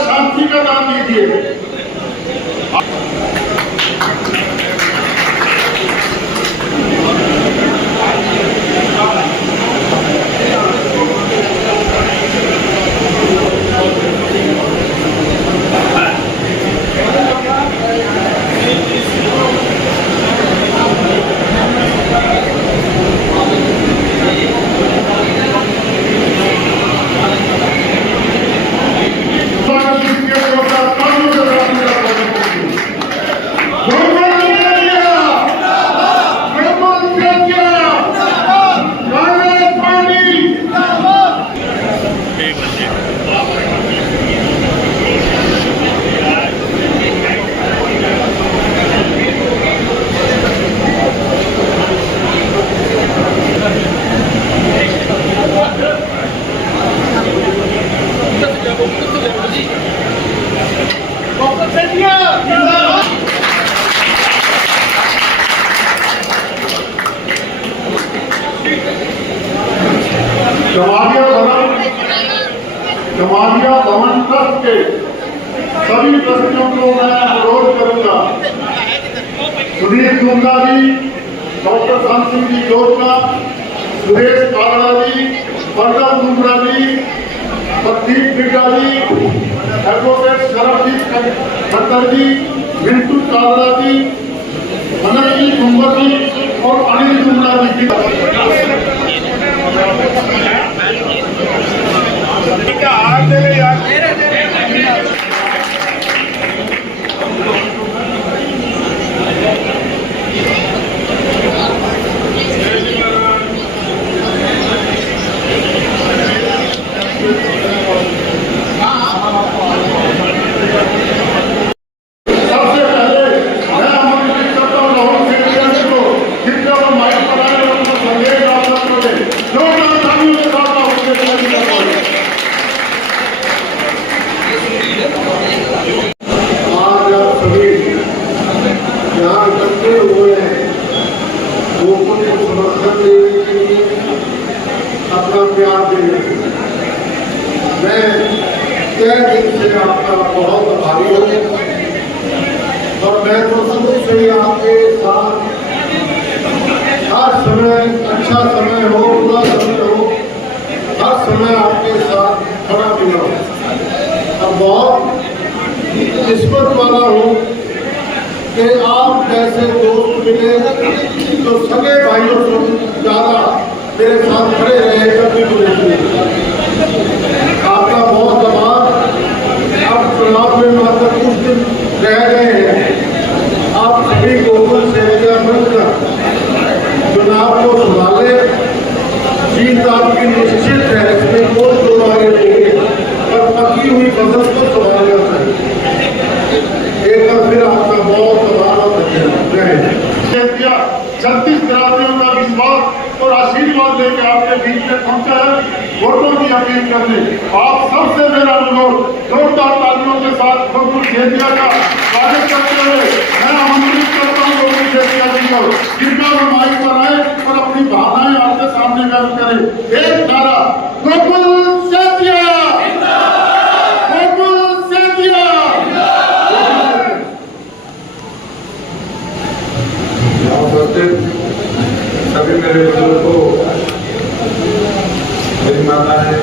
शांति का दान दीजिए। जमालिया भवन ट्रस्ट के सभी ट्रस्टियों को मैं अनुरोध करूंगा, सुधीर गुप्ता जी, डॉक्टर शांत सिंह जी जोशना, सुरेश कागड़ा जी, बलराम गुप्ता जी, प्रदीप बिरला जी, एडवोकेट शरदजीत खट्टर जी, मिंटू कागड़ा जी, मनन जी कुंवर जी और अनिल गुप्ता जी अपना प्यार देने। मैं तय दिल से आपका बहुत आभारी हूँ और मैं तो शुरू से ही आपके साथ हर समय, अच्छा समय हो बुरा समय हो, हर समय आपके साथ खड़ा मिला हूँ और बहुत किस्मत वाला हूँ कि आप जैसे दोस्त मिले तो सगे भाइयों से ज़्यादा मेरे साथ खड़े रहे। कभी भी आपका बहुत आभार। अब चुनाव में मात्र कुछ दिन रह गए हैं। आप सभी गोकुल सेविका मिलकर चुनाव को संभाले। जीत आपकी निश्चित है, इसमें कोई दो राय नहीं है, पर पकी हुई फसल को संभालना चाहिए। एक बार फिर आपका बहुत आभार और धन्यवाद। 36 ग्रामीणों का विश्वास और आशीर्वाद लेकर आपके बीच में पहुंचा है वोटों की अपील करने। आप सबसे मेरा अनुरोध जोरदार तालियों के साथ गोकुल खेतिया का स्वागत करते हुए मैं आमंत्रित करता हूँ गोकुल खेतिया जी को कृपया वो माइक पर आए और अपनी भावनाएं आपके सामने व्यक्त करें। एक नारा गोकुल खेतिया, गोकुल खेतिया। सभी मेरे बुजुर्गों, मेरी माताएं,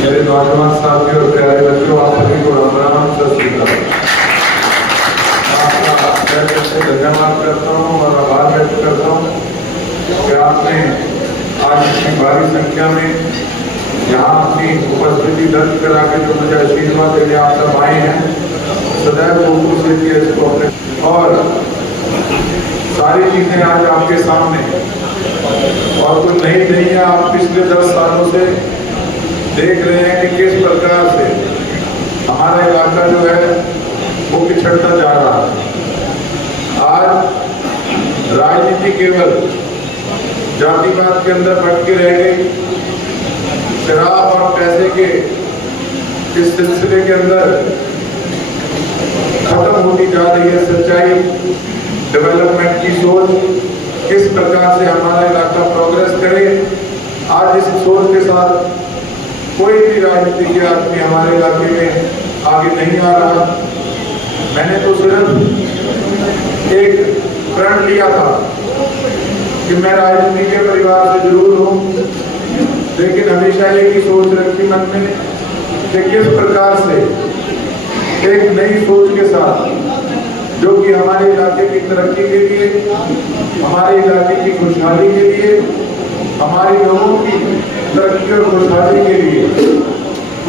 मेरे नौजवान साथियों और प्यारे बच्चों, आप सभी को राम राम, सत श्री अकाल। धन्यवाद करता हूँ और आभार व्यक्त करता हूँ कि आपने आज इतनी भारी संख्या में यहाँ अपनी उपस्थिति दर्ज करा के जो मुझे आशीर्वाद देने आप सब आए हैं, सदैव लोगों से किया इसको अपने और सारी चीजें आज आपके सामने और कुछ नहीं है। आप पिछले 10 सालों से देख रहे हैं कि किस प्रकार से हमारा इलाका जो है वो पिछड़ता जा रहा है। आज राजनीति केवल जातिवाद के अंदर भटके रह गई, शराब और पैसे के इस सिलसिले के अंदर खत्म होती जा रही है सच्चाई, डेवलपमेंट की सोच, किस प्रकार से हमारा इलाका प्रोग्रेस करे। आज इस सोच के साथ कोई भी राजनीति के आदमी हमारे इलाके में आगे नहीं आ रहा। मैंने तो सिर्फ एक प्रण लिया था कि मैं राजनीति के परिवार से जरूर हूँ, लेकिन हमेशा एक ही सोच रखी मन में कि किस प्रकार से एक नई सोच के साथ जो कि हमारे इलाके की तरक्की के लिए, हमारे इलाके की खुशहाली के लिए, हमारे लोगों की तरक्की और खुशहाली के लिए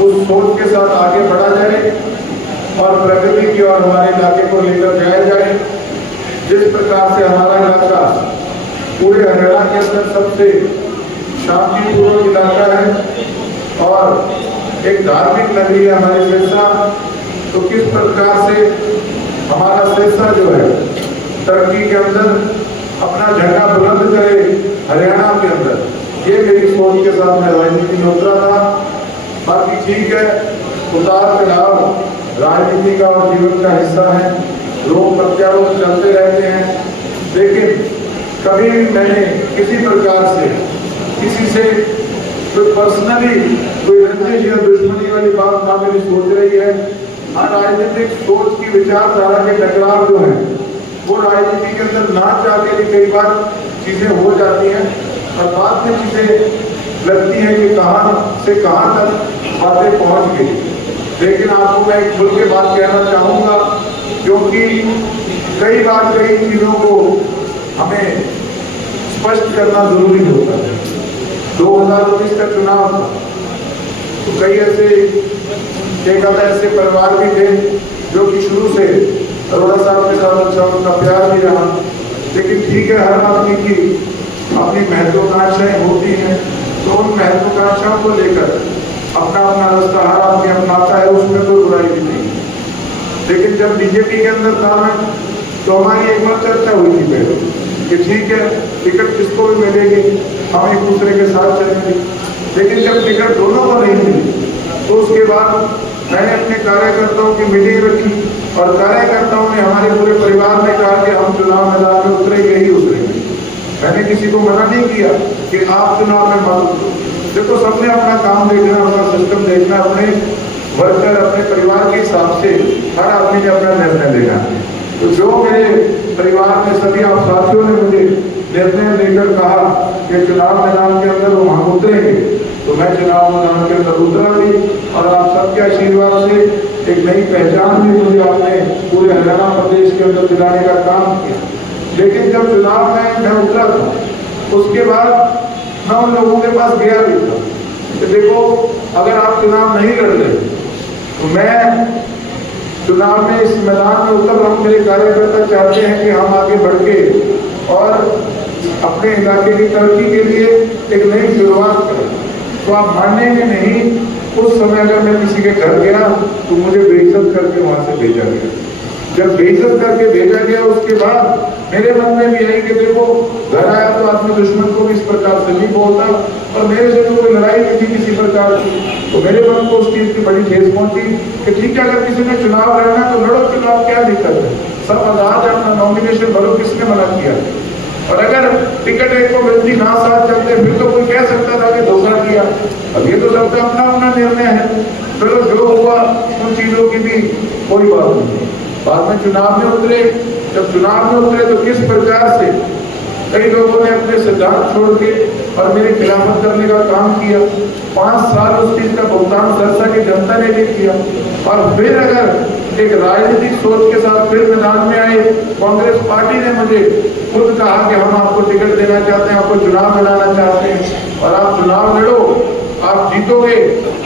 उस सोच के साथ आगे बढ़ा जाए और प्रगति की ओर हमारे इलाके को लेकर जाया जाए। जिस प्रकार से हमारा इलाका पूरे हरियाणा के अंदर सबसे शांतिपूर्वक इलाका है और एक धार्मिक नगरी है हमारी सिरसा, तो किस प्रकार से हमारा सिरसा जो है तरक्की के अंदर अपना झंडा बुलंद करे हरियाणा के अंदर, ये मेरी सोच के साथ मैं राजनीति में उतरा था। बाकी ठीक है, उतार चढ़ाव राजनीति का और जीवन का हिस्सा है, रोग प्रत्यारोप चलते रहते हैं, लेकिन कभी भी मैंने किसी प्रकार से किसी से कोई पर्सनली कोई रंजिश या दुश्मनी वाली बात ना मेरी सोच रही है। हाँ, राजनीतिक सोच की विचारधारा के टकराव जो है वो राजनीति के अंदर ना चाहते भी कई बार चीजें हो जाती हैं और बाद में चीजें लगती हैं कि कहाँ से कहाँ तक बातें पहुंच गई। लेकिन आपको मैं एक खुल के बात कहना चाहूंगा, क्योंकि कई बार कई चीजों को हमें स्पष्ट करना जरूरी होता है। 2019 का चुनाव था तो कई ऐसे परिवार भी थे जो कि शुरू से अरोड़ा साहब के साथ अच्छा उनका प्यार भी रहा, लेकिन ठीक है, हर आदमी की अपनी महत्वाकांक्षाएं होती हैं, तो उन महत्वाकांक्षाओं को लेकर अपना अपना रास्ता हर आदमी अपनाता है, उसमें कोई बुराई भी नहीं। लेकिन जब बीजेपी के अंदर था मैं, तो हमारी एक बार चर्चा हुई थी पहले कि ठीक है, टिकट किसको भी मिलेगी, हम एक दूसरे के साथ चलेंगे। लेकिन जब टिकट दोनों को नहीं मिली तो उसके बाद मैंने अपने कार्यकर्ताओं की मीटिंग रखी और कार्यकर्ताओं ने हमारे पूरे परिवार ने कहा कि हम चुनाव मैदान में उतरेंगे ही उतरेंगे। मैंने किसी को मना नहीं किया कि आप चुनाव में मत उतरो। देखो, सबने अपना काम देखना, अपना सिस्टम देखना, अपने वर्कर अपने परिवार के हिसाब से हर आदमी ने अपना निर्णय लेना। तो जो मेरे परिवार में सभी आप साथियों ने मुझे निर्णय लेकर कहा कि चुनाव मैदान के अंदर वो हम उतरेंगे, तो मैं चुनाव मैदान के अंदर उतरा भी और आप सबके आशीर्वाद से एक नई पहचान भी मुझे अपने पूरे हरियाणा प्रदेश के अंदर दिलाने का काम किया। लेकिन जब चुनाव में मैं उतरा था, उसके बाद मैं उन लोगों के पास गया भी था कि देखो, अगर आप चुनाव नहीं लड़ रहे तो मैं चुनाव में इस मैदान में उतर रहा हूं। मेरे कार्यकर्ता चाहते हैं कि हम आगे बढ़ के और अपने इलाके की तरक्की के लिए एक नई शुरुआत करें। तो आप मानेंगे नहीं, उस समय अगर मैं किसी के घर गया तो मुझे बेइज्जत करके वहां से भेजा गया। जब बेइज्जत करके भेजा गया, उसके बाद मेरे मन में भी आई कि देखो, घर आया तो आदमी दुश्मन को भी इस प्रकार से नहीं बोलता, और मेरे से तो कोई लड़ाई नहीं थी किसी प्रकार की। तो मेरे मन को उस चीज की बड़ी ठेस पहुंची कि ठीक है, अगर किसी ने चुनाव लड़ना तो लड़ो, चुनाव क्या दिक्कत है, सब आजाद है, अपना नॉमिनेशन भरो, किसने मना किया। और अगर टिकट एक को मिलती ना साथ चलते फिर तो कोई कह सकता था कि धोखा किया। अब ये तो सबका अपना अपना निर्णय है। चलो, जो हुआ उन चीजों की भी कोई बात नहीं। बाद में चुनाव में उतरे, जब चुनाव में उतरे तो किस प्रकार से कई लोगों ने अपने सिद्धांत छोड़ के और मेरी खिलाफत करने का काम किया। 5 साल उस चीज का भुगतान सिरसा की जनता ने भी किया। और फिर अगर एक राजनीतिक सोच के साथ फिर मैदान में आए। कांग्रेस पार्टी ने मुझे खुद कहा कि हम आपको टिकट देना चाहते हैं, आपको चुनाव लड़ाना चाहते हैं और आप चुनाव लड़ो, आप जीतोगे,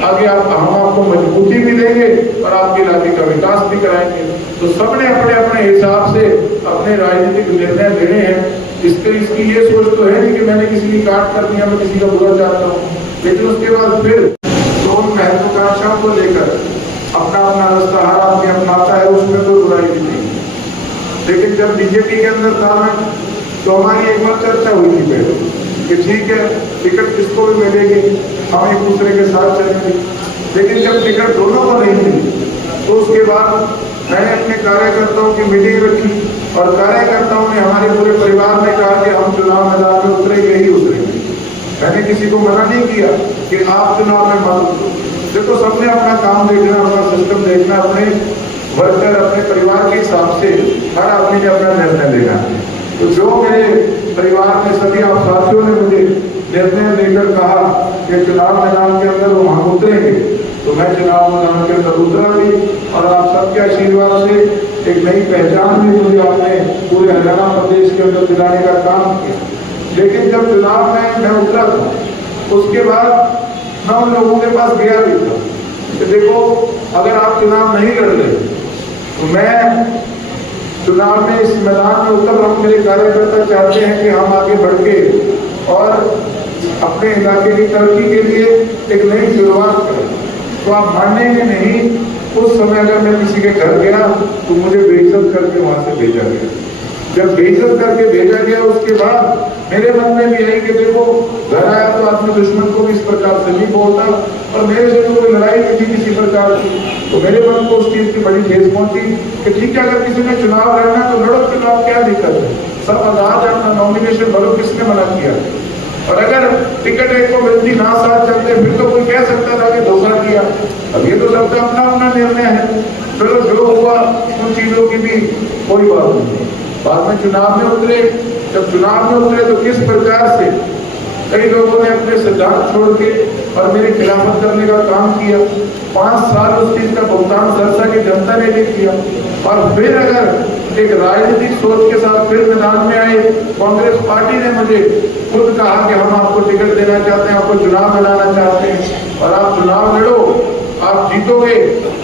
आगे हम आपको मजबूती भी देंगे और आपके इलाके का विकास भी कराएंगे। तो सबने अपने अपने हिसाब से अपने राजनीतिक निर्णय लेने हैं। इसकी ये सोच तो है नहीं कि मैंने किसी की काट कर दिया, मैं किसी का बुरा चाहता हूँ, लेकिन उसके बाद फिर तो उन महत्वाकांक्षाओं को लेकर अपना अपना रास्ता हर आदमी अपनाता है, उसमें कोई बुराई नहीं। लेकिन जब बीजेपी के अंदर था मैं, तो हमारी एक बार चर्चा हुई थी पहले कि ठीक है टिकट किसको भी मिलेगी, हम एक दूसरे के साथ चलेंगे। लेकिन जब टिकट दोनों को नहीं मिली तो उसके बाद मैंने अपने कार्यकर्ताओं की मीटिंग रखी और कार्यकर्ताओं ने हमारे पूरे परिवार ने कहा कि हम चुनाव मैदान में उतरेंगे ही उतरेंगे। मैंने किसी को मना नहीं किया कि आप चुनाव में मत उतरो। देखो सबने अपना काम देखना, अपना सिस्टम देखना, अपने वर्कर अपने परिवार के हिसाब से हर आदमी ने अपना निर्णय लेना। तो जो मेरे परिवार में सभी आप साथियों ने मुझे निर्णय लेकर कहा कि चुनाव मैदान के अंदर वो हम उतरेंगे, तो मैं चुनाव मैदान के अंदर उतरा भी और आप सबके आशीर्वाद से एक नई पहचान भी मुझे आपने पूरे हरियाणा प्रदेश के अंदर दिलाने का काम किया। लेकिन जब चुनाव में मैं उतरा था, उसके बाद मैं उन लोगों के पास गया भी था कि देखो अगर आप चुनाव नहीं लड़ रहे तो मैं चुनाव में इस मैदान में उतर रहा हूं। मेरे कार्यकर्ता चाहते हैं कि हम आगे बढ़ के और अपने इलाके की तरक्की के लिए एक नई शुरुआत करें। तो आप मानेंगे नहीं, उस समय अगर मैं किसी के घर गया तो मुझे बेइज्जत करके वहां से भेजा गया। जब बेइज्जत करके भेजा गया उसके बाद मेरे मन में भी आई कि देखो घर आया तो आदमी दुश्मन को भी इस प्रकार से नहीं बोलता, और मेरे से तो कोई लड़ाई नहीं थी किसी प्रकार की। तो मेरे मन को उस चीज की बड़ी ठेस पहुंची कि ठीक है अगर किसी ने चुनाव लड़ना तो लड़ो, चुनाव क्या दिक्कत है, सब आजाद है, अपना नॉमिनेशन भरो, किसने मना किया। और अगर टिकट एक को मिलती ना साथ चलते फिर तो कोई कह सकता था कि धोखा किया। अब ये तो सबका अपना अपना निर्णय है। चलो जो हुआ उन चीजों की भी कोई बात नहीं। बाद में चुनाव में उतरे, जब चुनाव में उतरे तो किस प्रकार से कई लोगों ने अपने सिद्धांत छोड़ के और मेरी खिलाफत करने का काम किया। 5 साल उस चीज का भुगतान सरसा की जनता ने भी किया। और फिर अगर एक राजनीतिक सोच के साथ फिर मैदान में आए, कांग्रेस पार्टी ने मुझे खुद कहा कि हम आपको टिकट देना चाहते हैं, आपको चुनाव लड़ाना चाहते हैं और आप चुनाव लड़ो, आप जीतोगे,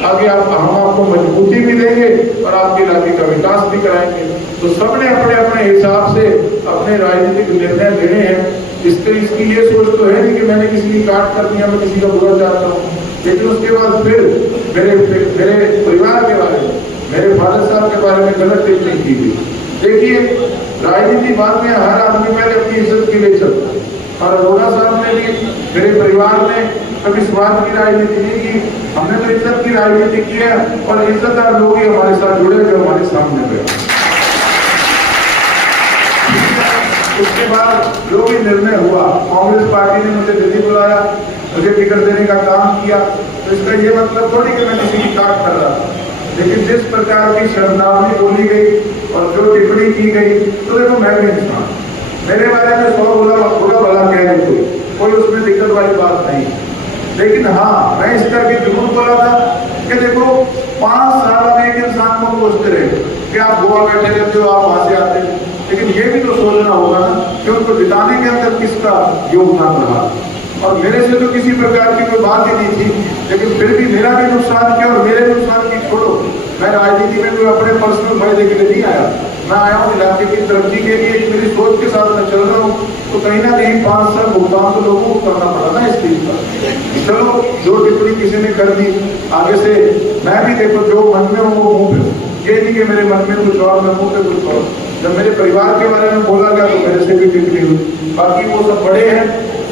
आगे हम आपको मजबूती भी देंगे और आपके इलाके का विकास भी कराएंगे। तो सबने अपने अपने हिसाब से अपने राजनीतिक निर्णय लेने हैं। इसकी ये सोच तो है नहीं कि मैंने किसी की काट कर दिया, मैं किसी का बुरा चाहता हूँ। लेकिन उसके बाद फिर मेरे परिवार के बारे में, मेरे फादर साहब के बारे में गलत टिप्पणी की गई। देखिए राजनीति बाद में हर आदमी पहले अपनी इज्जत के लिए चलता है, और अरोड़ा साहब ने भी, मेरे परिवार ने कभी स्वार्थ की राजनीति नहीं की। हमने तो इज्जत की राजनीति की है और इज्जतदार लोग ही हमारे साथ जुड़े हुए हमारे सामने गए। उसके बाद जो भी निर्णय हुआ, कांग्रेस पार्टी ने मुझे दिल्ली बुलाया, मुझे टिकट देने का काम किया। तो इसका ये मतलब थोड़ी कि मैं किसी की काट कर रहा था, लेकिन जिस प्रकार की शब्दावली बोली गई और जो टिप्पणी की गई, तो देखो मैं भी इंसान, मेरे बारे में 100 बुरा भला कह रहे कोई उसमें दिक्कत वाली बात नहीं। लेकिन हाँ, मैं इस करके जरूर बोला था कि देखो 5 साल में एक इंसान को पूछते रहे कि आप गोवा बैठे रहते हो, आप वहां से आते हो, लेकिन ये भी तो सोचना होगा ना कि उनको जिताने के अंदर किसका योगदान रहा। और मेरे से तो किसी प्रकार की कोई बात ही नहीं थी, लेकिन फिर भी मेरा भी नुकसान किया। और मेरे नुकसान की छोड़ो, मैं राजनीति में कोई अपने पर्सनल फायदे के लिए नहीं आया, मैं आया हूँ इलाके की तरक्की के लिए। मेरी सोच के साथ मैं चल रहा हूँ, तो कहीं ना कहीं 5 साल भुगतान तो लोगों को करना पड़ा ना इस चीज का। चलो जो टिप्पणी किसी ने कर दी, आगे से मैं भी देखो जो मन में हो वो मुंह पे, ये नहीं कि मेरे मन में कुछ और, मैं मुंह पे कुछ और। जब मेरे परिवार के बारे में बोला गया तो मेरे से भी टिप्पणी हुई। बाकी वो सब बड़े हैं,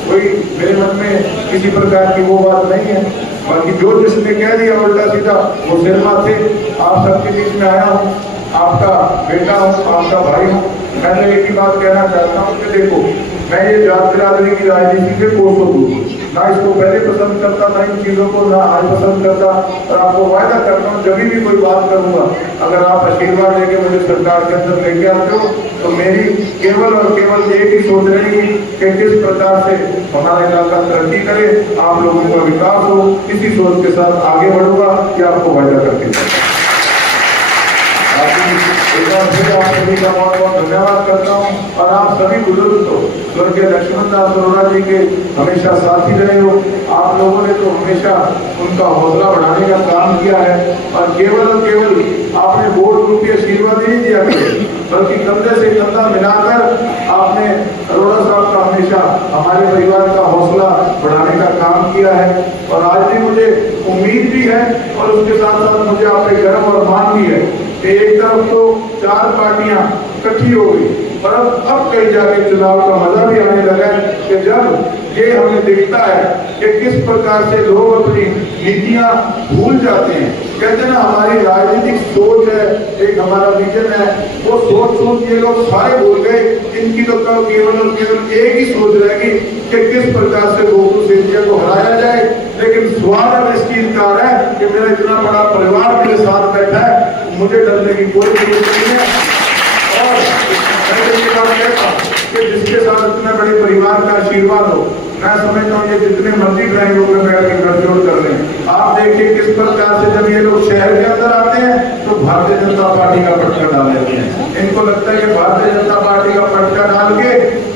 कोई मेरे मन में किसी प्रकार की वो बात नहीं है। बाकी जो जिसने कह दिया उल्टा सीधा, वो सिर माथे। आप सबके बीच में आया हूँ, आपका बेटा हूँ, आपका भाई हूँ। मैं तो एक ही बात कहना चाहता हूँ कि देखो मैं ये जात बिरादरी की राजनीति से कोसों दूर, ना इसको पहले पसंद करता था इन चीजों को, ना आज पसंद करता। और आपको वायदा करता हूँ जब भी कोई बात करूंगा, अगर आप आशीर्वाद लेके मुझे सरकार के अंदर लेके आते हो, तो मेरी केवल और केवल एक ही सोच रहेगी कि किस प्रकार से हमारा इलाका तरक्की करे, आप लोगों का विकास हो। इसी सोच के साथ आगे बढ़ूंगा, ये आपको वायदा करके बार फिर आप सभी का बहुत बहुत धन्यवाद करता हूँ और आप सभी बुजुर्ग तो स्वर्गीय लक्ष्मण दास अरोड़ा जी के हमेशा साथी रहे हो। आप लोगों ने तो हमेशा उनका हौसला बढ़ाने का काम किया है और केवल आपने वोट रूपी आशीर्वाद नहीं दिया बल्कि कंधे से कंधा मिलाकर आपने अरोड़ा साहब का हमेशा हमारे परिवार का हौसला बढ़ाने का काम किया है। और आज भी मुझे उम्मीद भी है और उसके साथ साथ मुझे आप पे गर्व और मान भी है कि एक तरफ तो 4 पार्टियां इकट्ठी हो गई और अब कहीं जाके चुनाव का मजा भी आने लगा है कि जब ये हमें दिखता है कि किस प्रकार से लोग अपनी नीतियां भूल जाते हैं। कहते हैं ना, हमारी राजनीतिक सोच है, एक हमारा विजन है, वो सोच ये लोग सारे भूल गए। इनकी तो केवल और केवल एक ही सोच रहेगी कि किस प्रकार से गोकुल सेठिया को हराया जाए। लेकिन स्वागत इसकी इनकार है कि मेरा इतना बड़ा परिवार मेरे साथ बैठा है, मुझे डरने की कोई जरूरत नहीं है। और मैं ये बात कहता हूँ कि जिसके साथ इतने बड़े परिवार का आशीर्वाद हो, मैं समझता हूँ ये जितने मर्जी ड्राइंग रूम में बैठ के गठजोड़ कर लें। आप देखिए किस प्रकार से जब ये लोग शहर के अंदर आते हैं तो भारतीय जनता पार्टी का पटका डाल लेते हैं। इनको लगता है कि भारतीय जनता पार्टी का पटका डाल के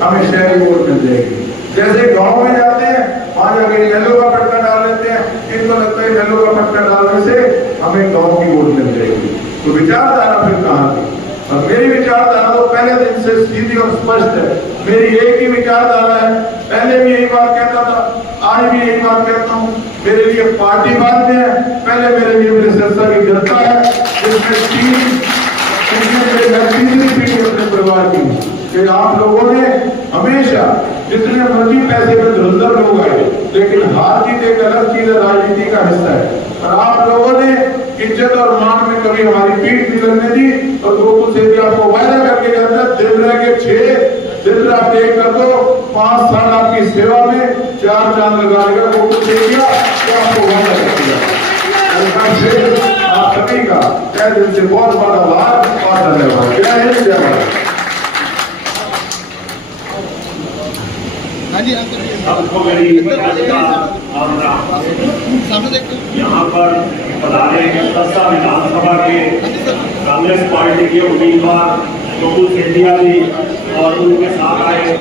हमें शहरी वोट मिल जाएगी। जैसे गांव में जाते हैं वहां जाके येलो का पटका डाल लेते हैं, इनको लगता है येलो का पटका डालने से हमें गांव की वोट मिल जाएगी। तो विचारधारा फिर कहाँ की? और मेरी विचारधारा तो पहले दिन से सीधी और स्पष्ट है। मेरी एक ही विचारधारा है, पहले भी यही बात कहता था, आज भी यही बात कहता हूँ। मेरे लिए पार्टी बाद में है, पहले मेरे लिए मेरे सिरसा की जनता है, जिसमें तीसरी पीढ़ी अपने परिवार की कि आप लोगों ने हमेशा जितने मर्जी पैसे में धुरंधर लोग आए, लेकिन हार जीत एक अलग चीज है, राजनीति का हिस्सा है। और आप लोगों ने इज्जत और मान में कभी हमारी पीठ नहीं लगने दी। और गोकुल सेठिया आपको वायदा करके कहता है, दिन रह के 6 दिन रात एक कर दो, 5 साल आपकी सेवा में 4 चांद लगा देगा गोकुल सेठिया, तो आपको वायदा कर दिया। आप सभी का तहे दिल से बहुत बड़ा आभार और धन्यवाद। जय हिंद, जय भारत। सबको मेरी यहाँ पर पधारे सस्ता विधानसभा के कांग्रेस पार्टी के उम्मीदवार गोकुल सेठिया जी और उनके साथ आए